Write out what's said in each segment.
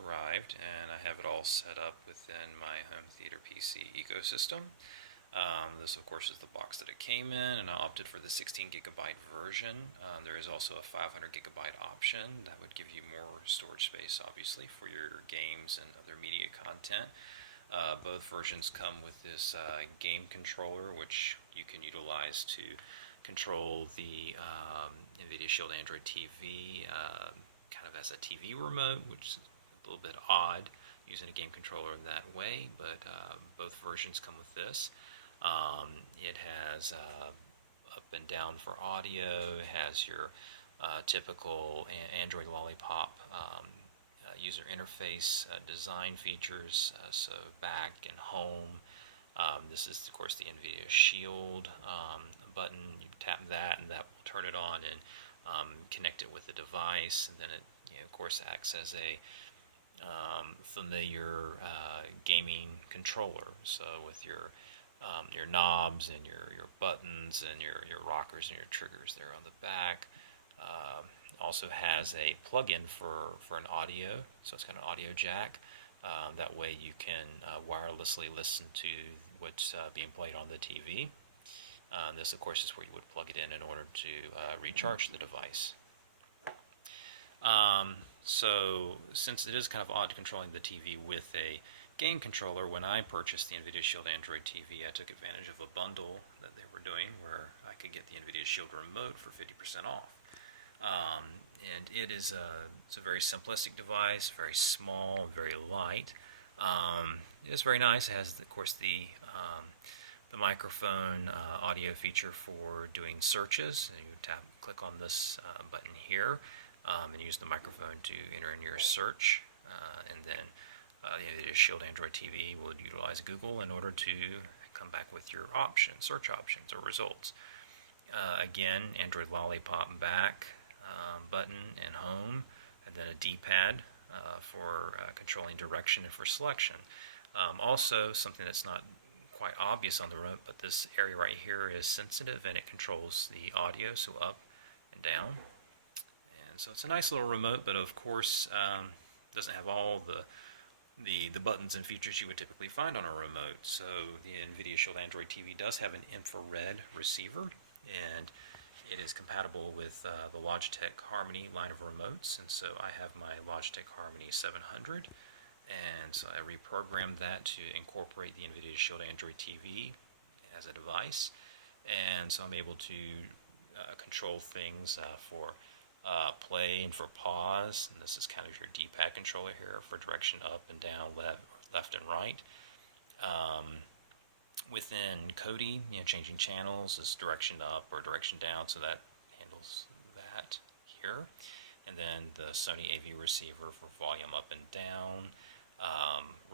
arrived, and I have it all set up within my home theater PC ecosystem. This, of course, is the box that it came in, and I opted for the 16 gigabyte version. There is also a 500 gigabyte option that would give you more storage space, obviously, for your games and other media content. Both versions come with this game controller, which you can utilize to control the Nvidia Shield Android TV kind of as a TV remote, which is a little bit odd using a game controller in that way, but both versions come with this. It has up and down for audio. It has your typical Android Lollipop user interface design features, so back and home. This is, of course, the Nvidia Shield button. You tap that, and that will turn it on and connect it with the device. And then it, of course, acts as a familiar gaming controller. So with your knobs and your buttons and your rockers and your triggers there on the back. Also has a plug-in for an audio, so it's got an audio jack. That way you can wirelessly listen to what's being played on the TV. This, of course, is where you would plug it in order to recharge the device. So since it is kind of odd controlling the TV with a game controller, when I purchased the Nvidia Shield Android TV, I took advantage of a bundle that they were doing where I could get the Nvidia Shield remote for 50% off. And it's a very simplistic device, very small, very light. It is very nice. It has, of course, the microphone audio feature for doing searches. And you click on this button here, and use the microphone to enter in your search. And then the Nvidia Shield Android TV will utilize Google in order to come back with your options, search options or results. Again, Android Lollipop back button and home, and then a D-pad for controlling direction and for selection. Also, something that's not quite obvious on the remote, but this area right here is sensitive, and it controls the audio, so up and down. And so it's a nice little remote, but of course doesn't have all the buttons and features you would typically find on a remote. So the Nvidia Shield Android TV does have an infrared receiver, and it is compatible with the Logitech Harmony line of remotes, and so I have my Logitech Harmony 700, and so I reprogrammed that to incorporate the Nvidia Shield Android TV as a device, and so I'm able to control things for play and for pause, and this is kind of your D-pad controller here for direction up and down, left and right. Within Kodi, changing channels is direction up or direction down, so that handles that here. And then the Sony AV receiver for volume up and down,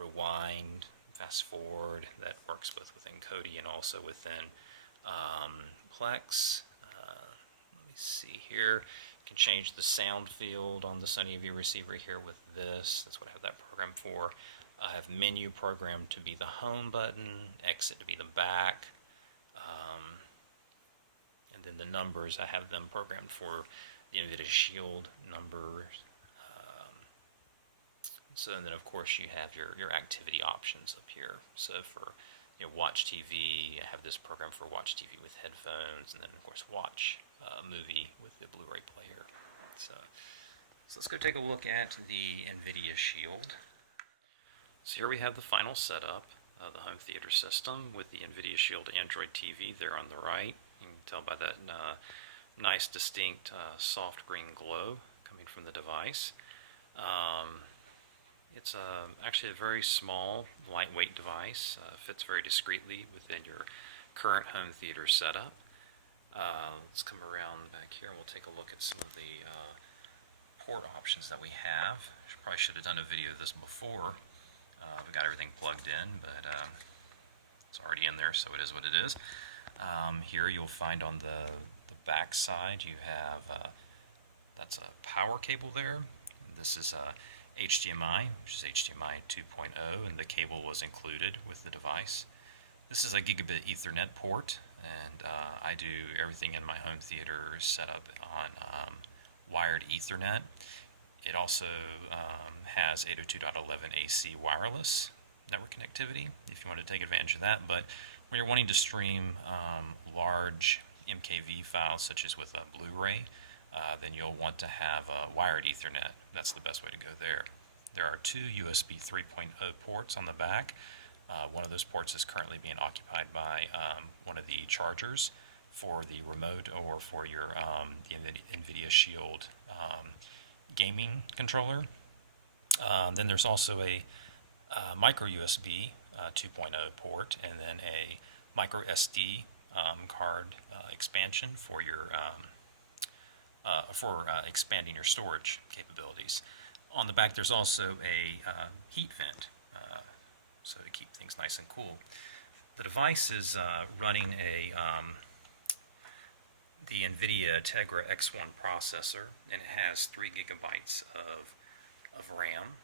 rewind, fast forward, that works both within Kodi and also within Plex. Let me see here. You can change the sound field on the Sony AV receiver here with this. That's what I have that program for. I have menu programmed to be the home button, exit to be the back, and then the numbers, I have them programmed for the Nvidia Shield numbers. So then, of course, you have your activity options up here. So for watch TV, I have this program for watch TV with headphones, and then, of course, watch a movie with the Blu-ray player. So let's go take a look at the Nvidia Shield. So here we have the final setup of the home theater system with the Nvidia Shield Android TV there on the right. You can tell by that nice, distinct, soft green glow coming from the device. It's actually a very small, lightweight device. Fits very discreetly within your current home theater setup. Let's come around back here and we'll take a look at some of the port options that we have. Probably should have done a video of this before. We've got everything plugged in, but it's already in there, so it is what it is. Here you'll find on the back side you have, that's a power cable there. This is HDMI, which is HDMI 2.0, and the cable was included with the device. This is a Gigabit Ethernet port, and I do everything in my home theater set up on wired Ethernet. It also has has 802.11ac wireless network connectivity if you want to take advantage of that. But when you're wanting to stream large MKV files, such as with a Blu-ray, then you'll want to have wired Ethernet. That's the best way to go there. There are two USB 3.0 ports on the back. One of those ports is currently being occupied by one of the chargers for the remote or for your the Nvidia Shield gaming controller. Then there's also a micro USB 2.0 port, and then a micro SD card expansion for your expanding your storage capabilities. On the back, there's also a heat vent, so to keep things nice and cool. The device is running the Nvidia Tegra X1 processor, and it has 3 gigabytes of RAM.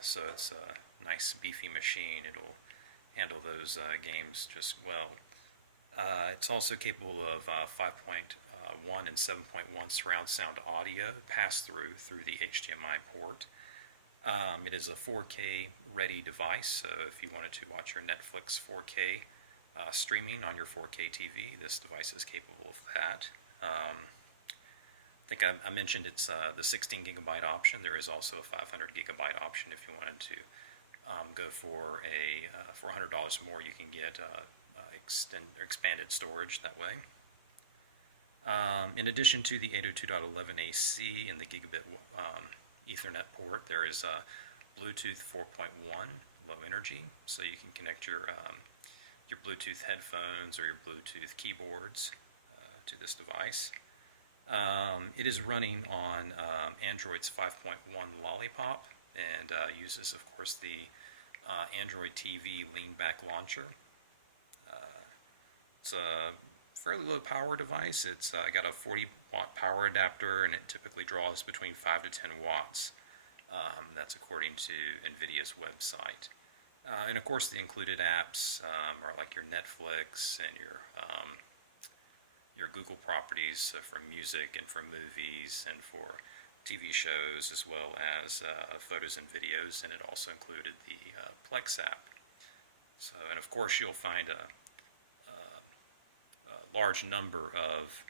So it's a nice beefy machine. It'll handle those games just well. It's also capable of 5.1 and 7.1 surround sound audio pass-through the HDMI port. It is a 4K ready device, so if you wanted to watch your Netflix 4K streaming on your 4K TV, this device is capable of that. I think I mentioned it's the 16 gigabyte option. There is also a 500 gigabyte option if you wanted to go for $400 more. You can get expanded storage that way. In addition to the 802.11ac and the Gigabit Ethernet port, there is a Bluetooth 4.1 low energy, so you can connect your Bluetooth headphones or your Bluetooth keyboards to this device. It is running on Android's 5.1 Lollipop, and uses, of course, the Android TV lean-back launcher. It's a fairly low power device. It's got a 40-watt power adapter, and it typically draws between 5 to 10 watts. That's according to Nvidia's website. And of course, the included apps are like your Netflix and your Google properties for music and for movies and for TV shows, as well as photos and videos, and it also included the Plex app. So, and of course, you'll find a large number of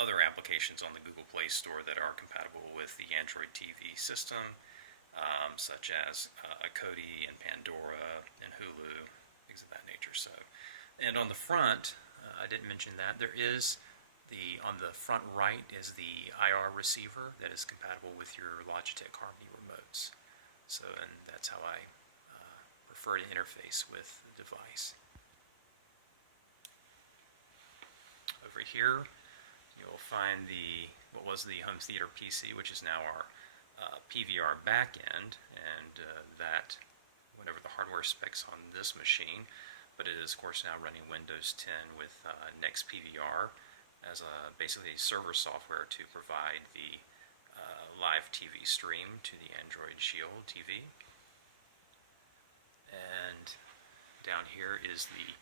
other applications on the Google Play Store that are compatible with the Android TV system, such as Kodi and Pandora and Hulu, things of that nature. So, and on the front, I didn't mention that, there is on the front right is the IR receiver that is compatible with your Logitech Harmony remotes. So, and that's how I prefer to interface with the device. Over here, you'll find what was the home theater PC, which is now our PVR backend, and that, whatever the hardware specs on this machine, but it is, of course, now running Windows 10 with Next PVR as basically server software to provide the live TV stream to the Android Shield TV. And down here is the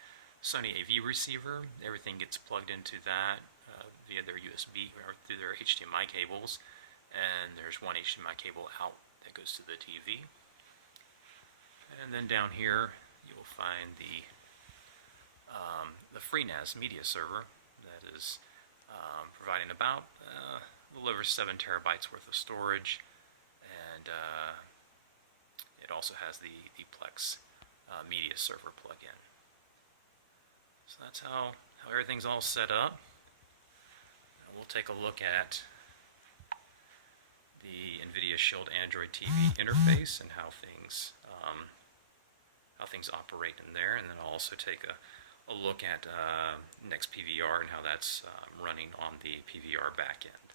Sony AV receiver. Everything gets plugged into that via their USB or through their HDMI cables, and there's one HDMI cable out that goes to the TV. And then down here you will find the FreeNAS media server that is providing about a little over 7 terabytes worth of storage, and it also has the Plex media server plug-in. So that's how everything's all set up. Now we'll take a look at the Nvidia Shield Android TV interface and how things operate in there, and then I'll also take a look at Next PVR and how that's running on the PVR backend.